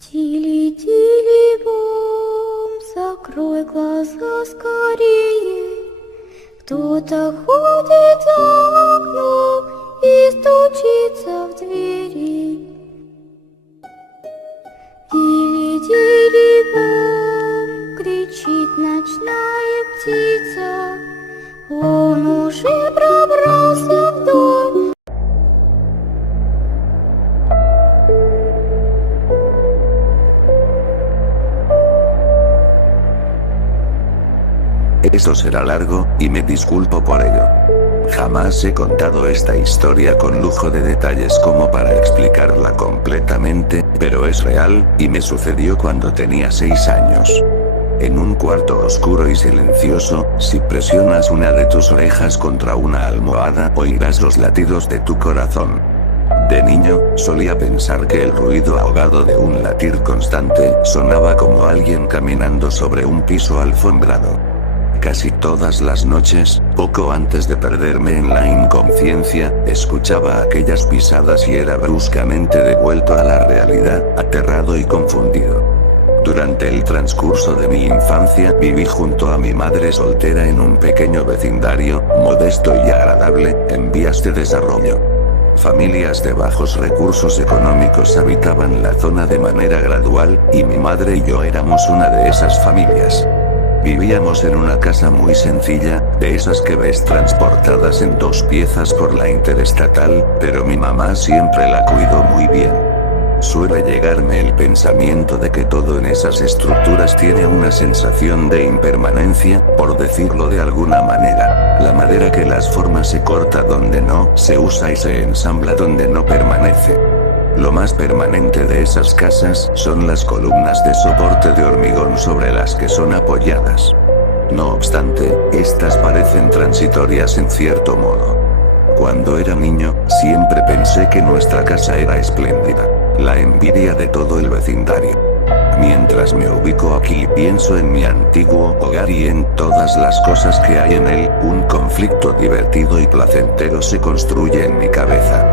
Тили-тили-бом, закрой глаза скорее. Кто-то ходит за окном и стучится в двери. Тили-тили-бом, кричит ночная птица. Он уже пробрался в дом. Eso será largo, y me disculpo por ello. Jamás he contado esta historia con lujo de detalles como para explicarla completamente, pero es real, y me sucedió cuando tenía 6 años. En un cuarto oscuro y silencioso, si presionas una de tus orejas contra una almohada, oirás los latidos de tu corazón. De niño, solía pensar que el ruido ahogado de un latir constante sonaba como alguien caminando sobre un piso alfombrado. Casi todas las noches, poco antes de perderme en la inconsciencia, escuchaba aquellas pisadas y era bruscamente devuelto a la realidad, aterrado y confundido. Durante el transcurso de mi infancia viví junto a mi madre soltera en un pequeño vecindario, modesto y agradable, en vías de desarrollo. Familias de bajos recursos económicos habitaban la zona de manera gradual, y mi madre y yo éramos una de esas familias. Vivíamos en una casa muy sencilla, de esas que ves transportadas en 2 piezas por la interestatal, pero mi mamá siempre la cuidó muy bien. Suele llegarme el pensamiento de que todo en esas estructuras tiene una sensación de impermanencia, por decirlo de alguna manera. La madera que las forma se corta donde no se usa y se ensambla donde no permanece. Lo más permanente de esas casas son las columnas de soporte de hormigón sobre las que son apoyadas. No obstante, estas parecen transitorias en cierto modo. Cuando era niño, siempre pensé que nuestra casa era espléndida, la envidia de todo el vecindario. Mientras me ubico aquí y pienso en mi antiguo hogar y en todas las cosas que hay en él, un conflicto divertido y placentero se construye en mi cabeza.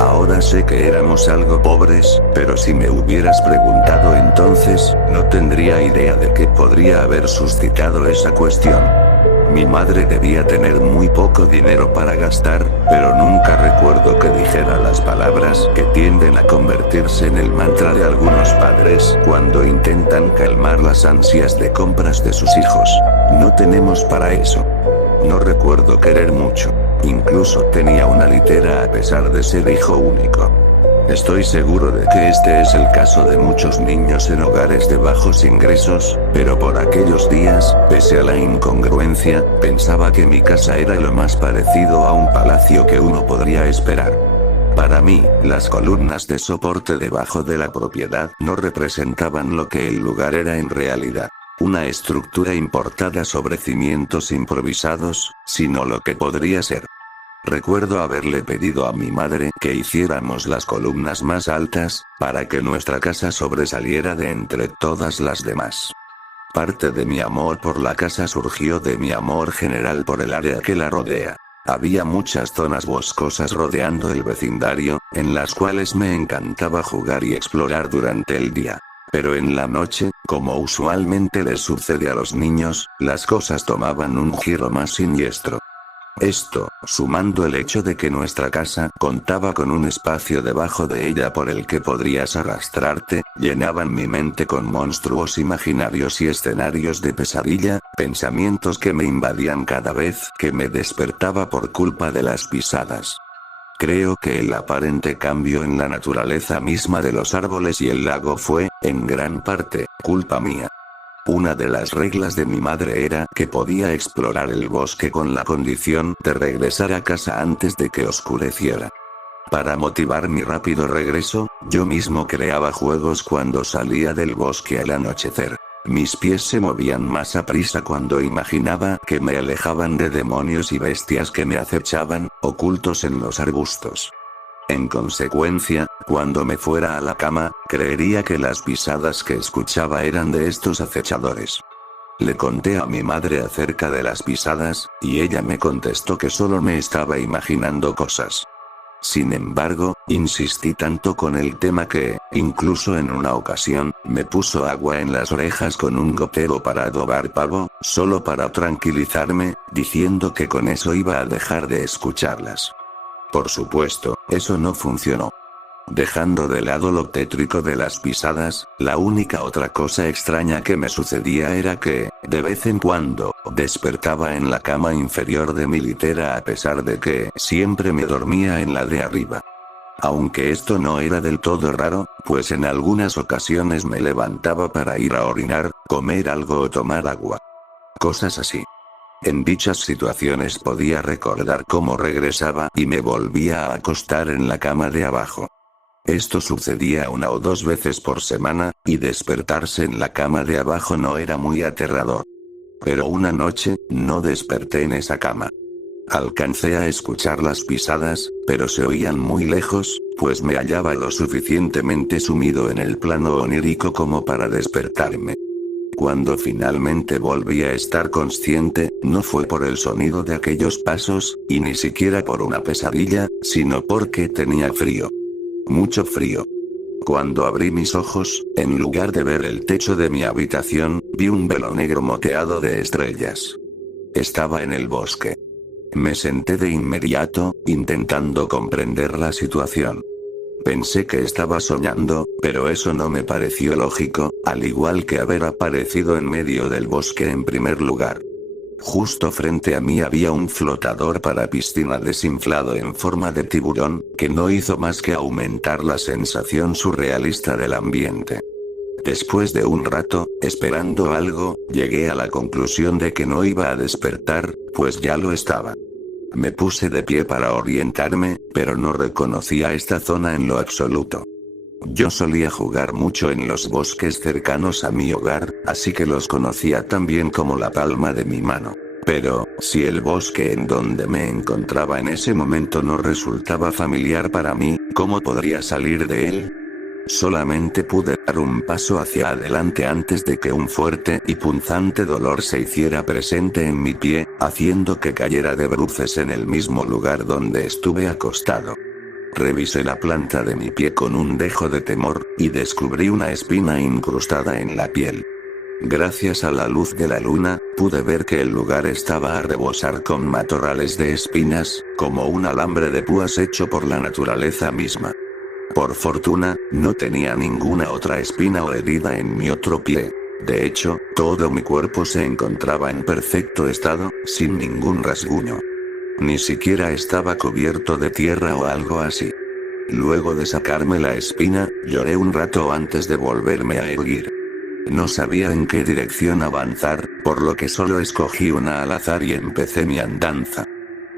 Ahora sé que éramos algo pobres, pero si me hubieras preguntado entonces, no tendría idea de qué podría haber suscitado esa cuestión. Mi madre debía tener muy poco dinero para gastar, pero nunca recuerdo que dijera las palabras que tienden a convertirse en el mantra de algunos padres cuando intentan calmar las ansias de compras de sus hijos. No tenemos para eso. No recuerdo querer mucho. Incluso tenía una litera a pesar de ser hijo único. Estoy seguro de que este es el caso de muchos niños en hogares de bajos ingresos, pero por aquellos días, pese a la incongruencia, pensaba que mi casa era lo más parecido a un palacio que uno podría esperar. Para mí, las columnas de soporte debajo de la propiedad no representaban lo que el lugar era en realidad. Una estructura importada sobre cimientos improvisados, sino lo que podría ser. Recuerdo haberle pedido a mi madre que hiciéramos las columnas más altas, para que nuestra casa sobresaliera de entre todas las demás. Parte de mi amor por la casa surgió de mi amor general por el área que la rodea. Había muchas zonas boscosas rodeando el vecindario, en las cuales me encantaba jugar y explorar durante el día. Pero en la noche, como usualmente les sucede a los niños, las cosas tomaban un giro más siniestro. Esto, sumando el hecho de que nuestra casa contaba con un espacio debajo de ella por el que podrías arrastrarte, llenaban mi mente con monstruos imaginarios y escenarios de pesadilla, pensamientos que me invadían cada vez que me despertaba por culpa de las pisadas. Creo que el aparente cambio en la naturaleza misma de los árboles y el lago fue, en gran parte, culpa mía. Una de las reglas de mi madre era que podía explorar el bosque con la condición de regresar a casa antes de que oscureciera. Para motivar mi rápido regreso, yo mismo creaba juegos cuando salía del bosque al anochecer. Mis pies se movían más aprisa cuando imaginaba que me alejaban de demonios y bestias que me acechaban, ocultos en los arbustos. En consecuencia, cuando me fuera a la cama, creería que las pisadas que escuchaba eran de estos acechadores. Le conté a mi madre acerca de las pisadas, y ella me contestó que solo me estaba imaginando cosas. Sin embargo, insistí tanto con el tema que, incluso en una ocasión, me puso agua en las orejas con un gotero para adobar pavo, solo para tranquilizarme, diciendo que con eso iba a dejar de escucharlas. Por supuesto, eso no funcionó. Dejando de lado lo tétrico de las pisadas, la única otra cosa extraña que me sucedía era que, de vez en cuando, despertaba en la cama inferior de mi litera a pesar de que siempre me dormía en la de arriba. Aunque esto no era del todo raro, pues en algunas ocasiones me levantaba para ir a orinar, comer algo o tomar agua. Cosas así. En dichas situaciones podía recordar cómo regresaba y me volvía a acostar en la cama de abajo. Esto sucedía 1 o 2 veces por semana, y despertarse en la cama de abajo no era muy aterrador. Pero una noche, no desperté en esa cama. Alcancé a escuchar las pisadas, pero se oían muy lejos, pues me hallaba lo suficientemente sumido en el plano onírico como para despertarme. Cuando finalmente volví a estar consciente, no fue por el sonido de aquellos pasos, y ni siquiera por una pesadilla, sino porque tenía frío. Mucho frío. Cuando abrí mis ojos, en lugar de ver el techo de mi habitación, vi un velo negro moteado de estrellas. Estaba en el bosque. Me senté de inmediato, intentando comprender la situación. Pensé que estaba soñando, pero eso no me pareció lógico, al igual que haber aparecido en medio del bosque en primer lugar. Justo frente a mí había un flotador para piscina desinflado en forma de tiburón, que no hizo más que aumentar la sensación surrealista del ambiente. Después de un rato, esperando algo, llegué a la conclusión de que no iba a despertar, pues ya lo estaba. Me puse de pie para orientarme, pero no reconocía esta zona en lo absoluto. Yo solía jugar mucho en los bosques cercanos a mi hogar, así que los conocía tan bien como la palma de mi mano. Pero, si el bosque en donde me encontraba en ese momento no resultaba familiar para mí, ¿cómo podría salir de él? Solamente pude dar un paso hacia adelante antes de que un fuerte y punzante dolor se hiciera presente en mi pie, haciendo que cayera de bruces en el mismo lugar donde estuve acostado. Revisé la planta de mi pie con un dejo de temor, y descubrí una espina incrustada en la piel. Gracias a la luz de la luna, pude ver que el lugar estaba a rebosar con matorrales de espinas, como un alambre de púas hecho por la naturaleza misma. Por fortuna, no tenía ninguna otra espina o herida en mi otro pie. De hecho, todo mi cuerpo se encontraba en perfecto estado, sin ningún rasguño. Ni siquiera estaba cubierto de tierra o algo así. Luego de sacarme la espina, lloré un rato antes de volverme a erguir. No sabía en qué dirección avanzar, por lo que solo escogí una al azar y empecé mi andanza.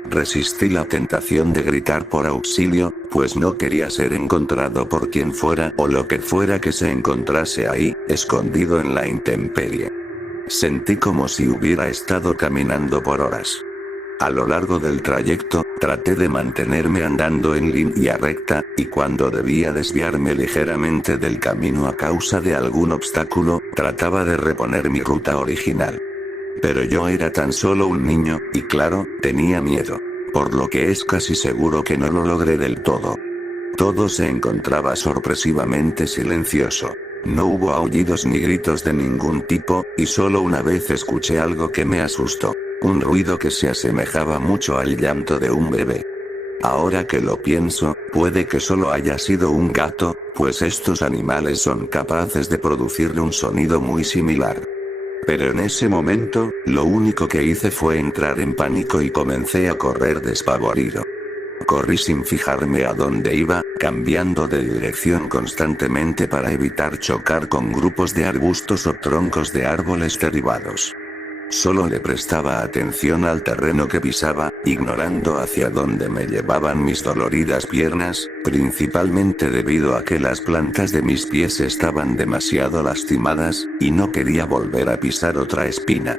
Resistí la tentación de gritar por auxilio, pues no quería ser encontrado por quien fuera o lo que fuera que se encontrase ahí, escondido en la intemperie. Sentí como si hubiera estado caminando por horas. A lo largo del trayecto, traté de mantenerme andando en línea recta, y cuando debía desviarme ligeramente del camino a causa de algún obstáculo, trataba de reponer mi ruta original. Pero yo era tan solo un niño, y claro, tenía miedo. Por lo que es casi seguro que no lo logré del todo. Todo se encontraba sorpresivamente silencioso. No hubo aullidos ni gritos de ningún tipo, y solo una vez escuché algo que me asustó. Un ruido que se asemejaba mucho al llanto de un bebé. Ahora que lo pienso, puede que solo haya sido un gato, pues estos animales son capaces de producir un sonido muy similar. Pero en ese momento, lo único que hice fue entrar en pánico y comencé a correr despavorido. Corrí sin fijarme a dónde iba, cambiando de dirección constantemente para evitar chocar con grupos de arbustos o troncos de árboles derribados. Solo le prestaba atención al terreno que pisaba, ignorando hacia dónde me llevaban mis doloridas piernas, principalmente debido a que las plantas de mis pies estaban demasiado lastimadas, y no quería volver a pisar otra espina.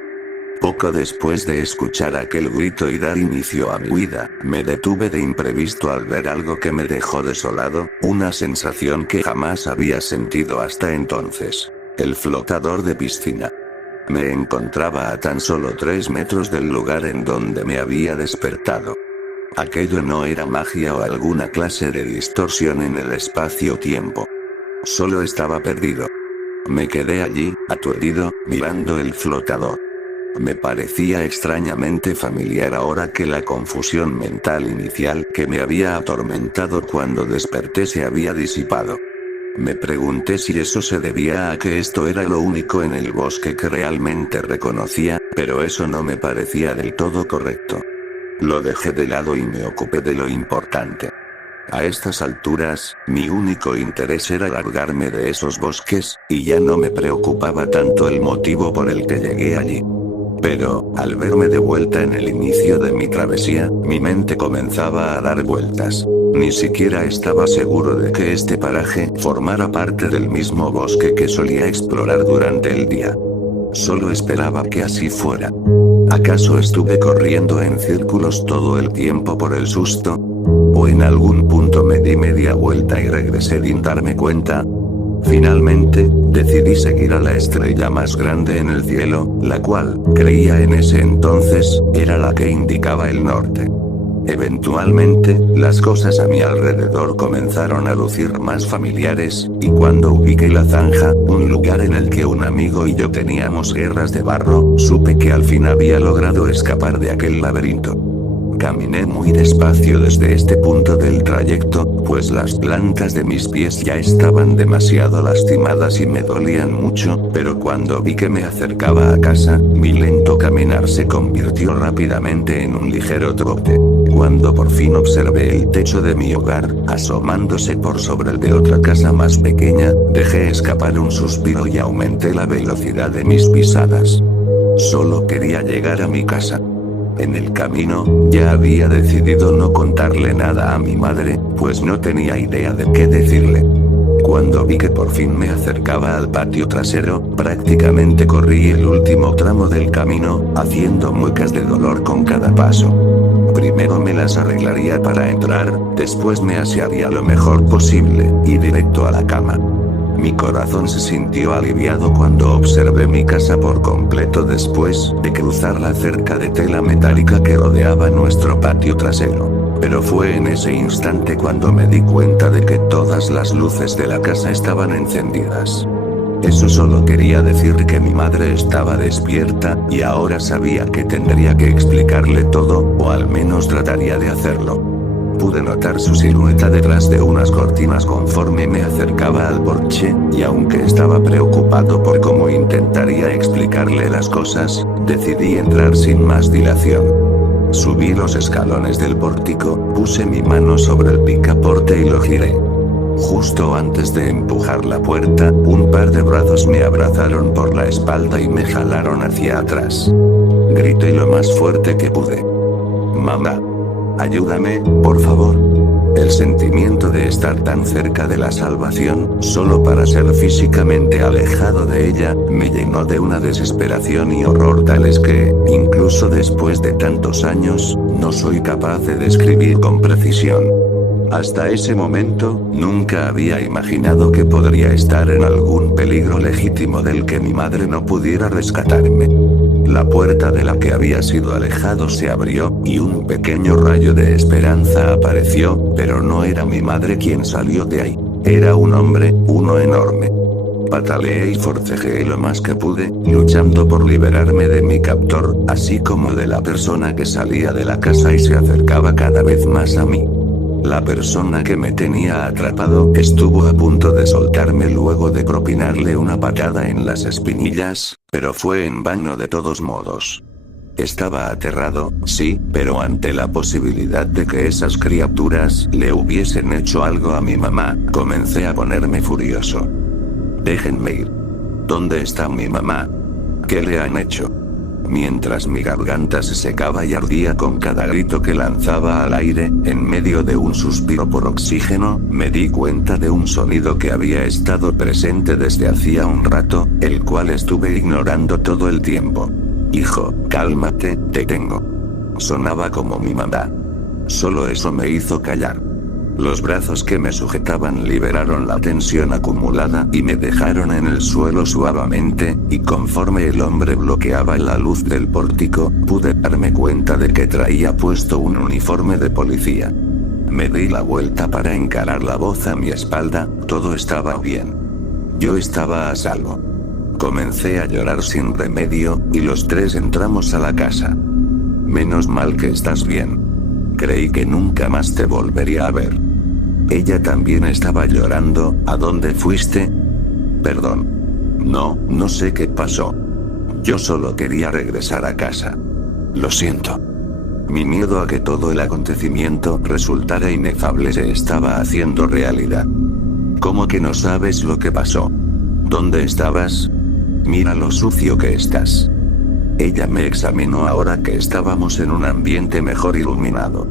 Poco después de escuchar aquel grito y dar inicio a mi huida, me detuve de imprevisto al ver algo que me dejó desolado, una sensación que jamás había sentido hasta entonces. El flotador de piscina. Me encontraba a tan solo 3 metros del lugar en donde me había despertado. Aquello no era magia o alguna clase de distorsión en el espacio-tiempo. Solo estaba perdido. Me quedé allí, aturdido, mirando el flotador. Me parecía extrañamente familiar ahora que la confusión mental inicial que me había atormentado cuando desperté se había disipado. Me pregunté si eso se debía a que esto era lo único en el bosque que realmente reconocía, pero eso no me parecía del todo correcto. Lo dejé de lado y me ocupé de lo importante. A estas alturas, mi único interés era largarme de esos bosques, y ya no me preocupaba tanto el motivo por el que llegué allí. Pero, al verme de vuelta en el inicio de mi travesía, mi mente comenzaba a dar vueltas. Ni siquiera estaba seguro de que este paraje formara parte del mismo bosque que solía explorar durante el día. Solo esperaba que así fuera. ¿Acaso estuve corriendo en círculos todo el tiempo por el susto? ¿O en algún punto me di media vuelta y regresé sin darme cuenta? Finalmente, decidí seguir a la estrella más grande en el cielo, la cual, creía en ese entonces, era la que indicaba el norte. Eventualmente, las cosas a mi alrededor comenzaron a lucir más familiares, y cuando ubiqué la zanja, un lugar en el que un amigo y yo teníamos guerras de barro, supe que al fin había logrado escapar de aquel laberinto. Caminé muy despacio desde este punto del trayecto, pues las plantas de mis pies ya estaban demasiado lastimadas y me dolían mucho, pero cuando vi que me acercaba a casa, mi lento caminar se convirtió rápidamente en un ligero trote. Cuando por fin observé el techo de mi hogar, asomándose por sobre el de otra casa más pequeña, dejé escapar un suspiro y aumenté la velocidad de mis pisadas. Solo quería llegar a mi casa. En el camino, ya había decidido no contarle nada a mi madre, pues no tenía idea de qué decirle. Cuando vi que por fin me acercaba al patio trasero, prácticamente corrí el último tramo del camino, haciendo muecas de dolor con cada paso. Primero me las arreglaría para entrar, después me asearía lo mejor posible, y directo a la cama. Mi corazón se sintió aliviado cuando observé mi casa por completo después de cruzar la cerca de tela metálica que rodeaba nuestro patio trasero. Pero fue en ese instante cuando me di cuenta de que todas las luces de la casa estaban encendidas. Eso solo quería decir que mi madre estaba despierta, y ahora sabía que tendría que explicarle todo, o al menos trataría de hacerlo. Pude notar su silueta detrás de unas cortinas conforme me acercaba al porche, y aunque estaba preocupado por cómo intentaría explicarle las cosas, decidí entrar sin más dilación. Subí los escalones del pórtico, puse mi mano sobre el picaporte y lo giré. Justo antes de empujar la puerta, un par de brazos me abrazaron por la espalda y me jalaron hacia atrás. Grité lo más fuerte que pude. «Mamá. Ayúdame, por favor». El sentimiento de estar tan cerca de la salvación, solo para ser físicamente alejado de ella, me llenó de una desesperación y horror tales que, incluso después de tantos años, no soy capaz de describir con precisión. Hasta ese momento, nunca había imaginado que podría estar en algún peligro legítimo del que mi madre no pudiera rescatarme. La puerta de la que había sido alejado se abrió, y un pequeño rayo de esperanza apareció, pero no era mi madre quien salió de ahí. Era un hombre, uno enorme. Pataleé y forcejeé lo más que pude, luchando por liberarme de mi captor, así como de la persona que salía de la casa y se acercaba cada vez más a mí. La persona que me tenía atrapado estuvo a punto de soltarme luego de propinarle una patada en las espinillas, pero fue en vano de todos modos. Estaba aterrado, sí, pero ante la posibilidad de que esas criaturas le hubiesen hecho algo a mi mamá, comencé a ponerme furioso. «Déjenme ir. ¿Dónde está mi mamá? ¿Qué le han hecho?». Mientras mi garganta se secaba y ardía con cada grito que lanzaba al aire, en medio de un suspiro por oxígeno, me di cuenta de un sonido que había estado presente desde hacía un rato, el cual estuve ignorando todo el tiempo. «Hijo, cálmate, te tengo». Sonaba como mi mamá. Solo eso me hizo callar. Los brazos que me sujetaban liberaron la tensión acumulada y me dejaron en el suelo suavemente, y conforme el hombre bloqueaba la luz del pórtico, pude darme cuenta de que traía puesto un uniforme de policía. Me di la vuelta para encarar la voz a mi espalda, todo estaba bien. Yo estaba a salvo. Comencé a llorar sin remedio, y los tres entramos a la casa. Menos mal que estás bien. Creí que nunca más te volvería a ver. Ella también estaba llorando. ¿A dónde fuiste? Perdón. No sé qué pasó. Yo solo quería regresar a casa. Lo siento. Mi miedo a que todo el acontecimiento resultara inefable se estaba haciendo realidad. ¿Cómo que no sabes lo que pasó? ¿Dónde estabas? Mira lo sucio que estás. Ella me examinó ahora que estábamos en un ambiente mejor iluminado.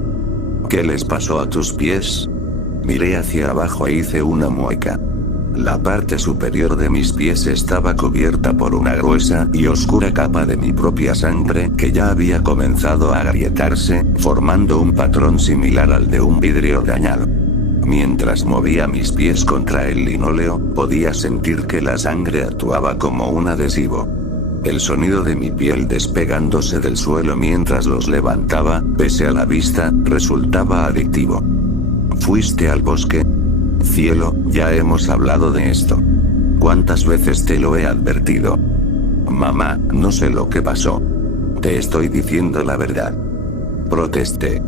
¿Qué les pasó a tus pies? Miré hacia abajo e hice una mueca. La parte superior de mis pies estaba cubierta por una gruesa y oscura capa de mi propia sangre que ya había comenzado a agrietarse, formando un patrón similar al de un vidrio dañado. Mientras movía mis pies contra el linóleo, podía sentir que la sangre actuaba como un adhesivo. El sonido de mi piel despegándose del suelo mientras los levantaba, pese a la vista, resultaba adictivo. ¿Fuiste al bosque? Cielo, ya hemos hablado de esto. ¿Cuántas veces te lo he advertido? Mamá, no sé lo que pasó. Te estoy diciendo la verdad. Protesté.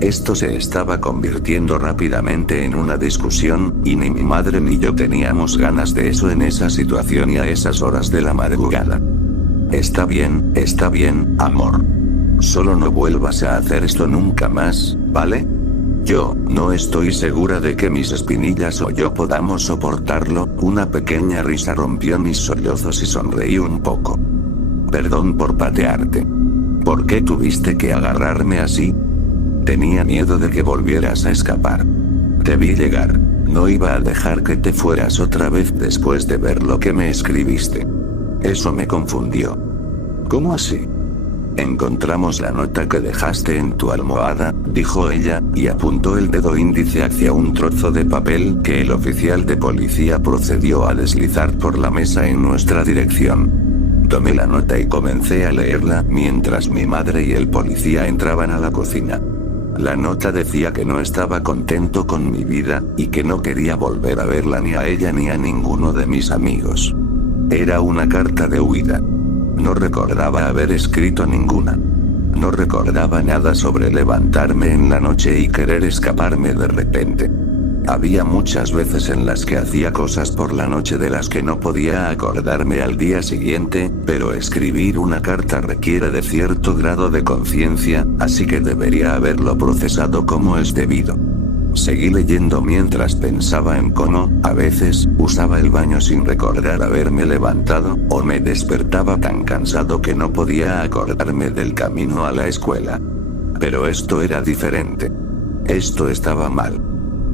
Esto se estaba convirtiendo rápidamente en una discusión, y ni mi madre ni yo teníamos ganas de eso en esa situación y a esas horas de la madrugada. Está bien, amor. Solo no vuelvas a hacer esto nunca más, ¿vale? Yo no estoy segura de que mis espinillas o yo podamos soportarlo. Una pequeña risa rompió mis sollozos y sonreí un poco. Perdón por patearte. ¿Por qué tuviste que agarrarme así? Tenía miedo de que volvieras a escapar. Te vi llegar. No iba a dejar que te fueras otra vez después de ver lo que me escribiste. Eso me confundió. ¿Cómo así? Encontramos la nota que dejaste en tu almohada, dijo ella, y apuntó el dedo índice hacia un trozo de papel que el oficial de policía procedió a deslizar por la mesa en nuestra dirección. Tomé la nota y comencé a leerla mientras mi madre y el policía entraban a la cocina. La nota decía que no estaba contento con mi vida, y que no quería volver a verla ni a ella ni a ninguno de mis amigos. Era una carta de huida. No recordaba haber escrito ninguna. No recordaba nada sobre levantarme en la noche y querer escaparme de repente. Había muchas veces en las que hacía cosas por la noche de las que no podía acordarme al día siguiente, pero escribir una carta requiere de cierto grado de conciencia, así que debería haberlo procesado como es debido. Seguí leyendo mientras pensaba en cómo, a veces, usaba el baño sin recordar haberme levantado, o me despertaba tan cansado que no podía acordarme del camino a la escuela. Pero esto era diferente. Esto estaba mal.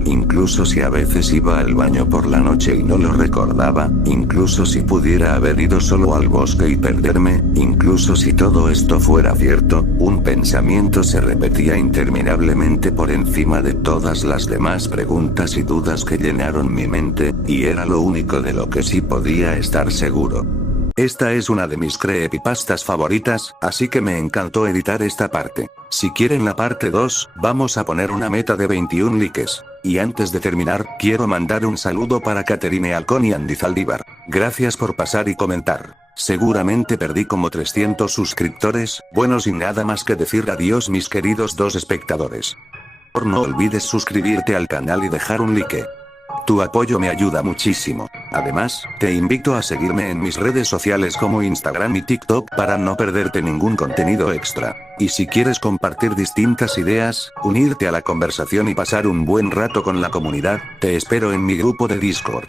Incluso si a veces iba al baño por la noche y no lo recordaba, incluso si pudiera haber ido solo al bosque y perderme, incluso si todo esto fuera cierto, un pensamiento se repetía interminablemente por encima de todas las demás preguntas y dudas que llenaron mi mente, y era lo único de lo que sí podía estar seguro. Esta es una de mis creepypastas favoritas, así que me encantó editar esta parte. Si quieren la parte 2, vamos a poner una meta de 21 likes. Y antes de terminar, quiero mandar un saludo para Caterine Alcón y Andy Zaldívar. Gracias por pasar y comentar. Seguramente perdí como 300 suscriptores, bueno, sin nada más que decir adiós mis queridos 2 espectadores. No olvides suscribirte al canal y dejar un like. Tu apoyo me ayuda muchísimo. Además, te invito a seguirme en mis redes sociales como Instagram y TikTok para no perderte ningún contenido extra. Y si quieres compartir distintas ideas, unirte a la conversación y pasar un buen rato con la comunidad, te espero en mi grupo de Discord.